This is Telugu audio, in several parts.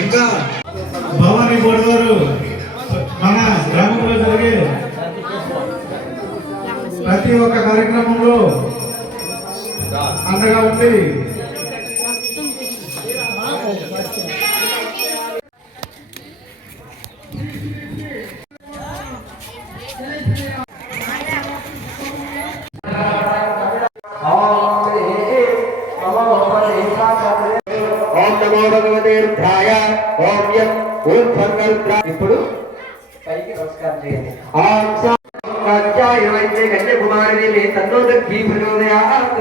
ఇంకా భవానీ బోర్డు వారు మన గ్రామంలో జరిగే ప్రతి ఒక్క కార్యక్రమంలో అండగా ఉండి ఇప్పుడు పైకి నమస్కారం చేయండి. కన్యాకుమారి తన్నోదీ ప్రచోదయాత్.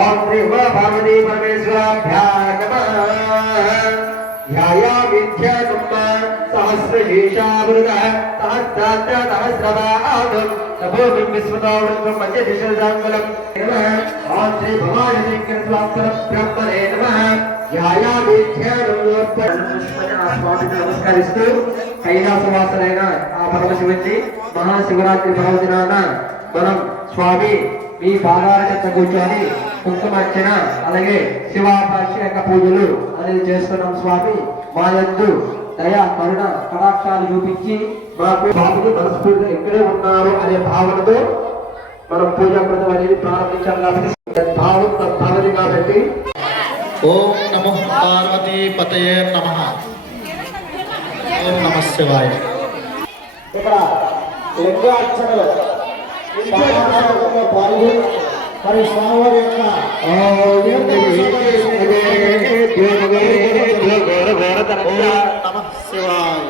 ఓం శ్రీ ఉమా పార్వతీ పరమేశ్వరాభ్యాయ సహస్రశీర్షామృత సహస్రాత్ర సహస్రవాద్ తపోమిం విశ్వతావృతం పంచదిశంగులం. ఓం శ్రీ భవాని శంకర స్వామి బ్రహ్మణే నమః. స్వామికి నమస్కరిస్తూ కైలాసవాసులైన ఆ పరమశివుని మహాశివరాత్రి పర్వదినాన మనం స్వామి మీ పాదాల చెంత కూర్చొని కుంకుమార్చన అలాగే శివాభిషేక పూజలు అనేది చేస్తున్నాం. స్వామి మా యందు దయా కరుణ కటాక్షాలు చూపించి మాకు స్వామిని మనస్ఫూర్తిగా ఇక్కడే ఉన్నారు అనే భావనతో మనం పూజా కృతం అనేది ప్రారంభించాం. కాబట్టి భావం తప్పనిది కాబట్టి ఓం నమో పార్వతీ పతయే నమః. ఓం నమః శివాయ. ఇక్కడ లింగార్చనలో పాల్గొని మరి స్వామివారి యొక్క నమః శివాయ.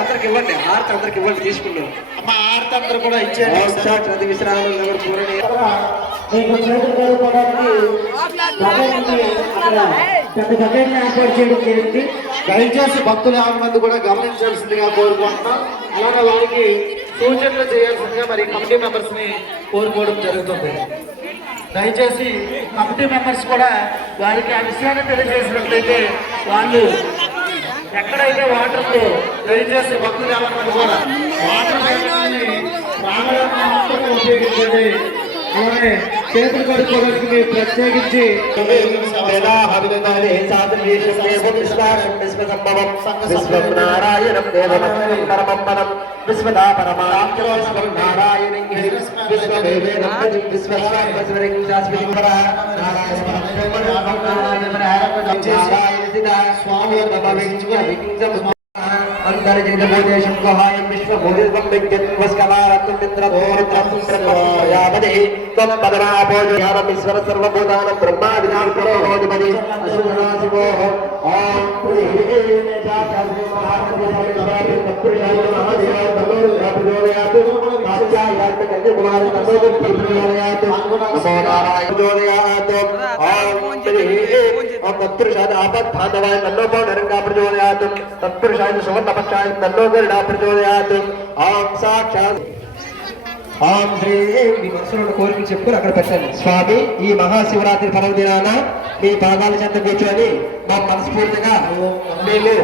అందరికి ఇవ్వండి, హారతి అందరికి ఇవ్వండి. తీసుకున్నాం అమ్మ హారతి అందరూ కూడా ఇచ్చేది. విశ్రామం దయచేసి భక్తులు 50 మంది కూడా గమనించాల్సిందిగా కోరుకుంటున్నాం. అలాగే వారికి సూచనలు చేయాల్సిందిగా మరి కమిటీ మెంబర్స్ ని కోరుకోవడం జరుగుతుంది. దయచేసి కమిటీ మెంబర్స్ కూడా వారికి ఆ విషయాన్ని తెలియజేసినట్లయితే వాళ్ళు ఎక్కడైతే వాటర్ దయచేసి భక్తులు 50 మంది కూడా వాటర్ ఉపయోగించండి. అలాగే చేతులు కడుక్కోవడానికి ప్రత్యేకించి నారాయణం దేవనం పరమం పదం విశ్వదా పరమాత్మ నారాయణ స్వామి अंतर्जगदेशं गहायं विश्वभूरितं विज्ञत्वस्कलारत्तं मित्रतोरत्रं प्रजापति त्वं पदनापोजयामीश्वर सर्वभूतानां ब्रह्मादिनां पुरोहितपति असुरनाशिवो ओम तत्पुरुषाय आपद्बांधवाय तन्नो पौर्णरंगा प्रचोदयात् तत्पुरुषाय सुवर्णपक्षाय तन्नो गरुडा प्रचोदयात् ओम साक्षात् ओम श्री మీ మనసులో కోరికలు చెప్పుకొని అక్కడ పెట్టండి. స్వామి ఈ మహాశివరాత్రి పర్వదినాన మీ పాదాల చెంత కూర్చొని మా మనస్ఫూర్తిగా మేము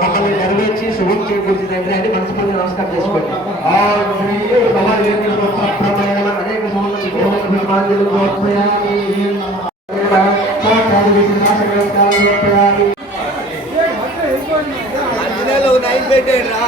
మమ్మల్ని నెరవేర్చి శుభం చేకూర్చింది అని మనస్ఫూర్తిగా నమస్కారం చేసుకోండి. ఓం శ్రీ భవాని అనేక అంజనేయులు 9 పెట్టాడు రా.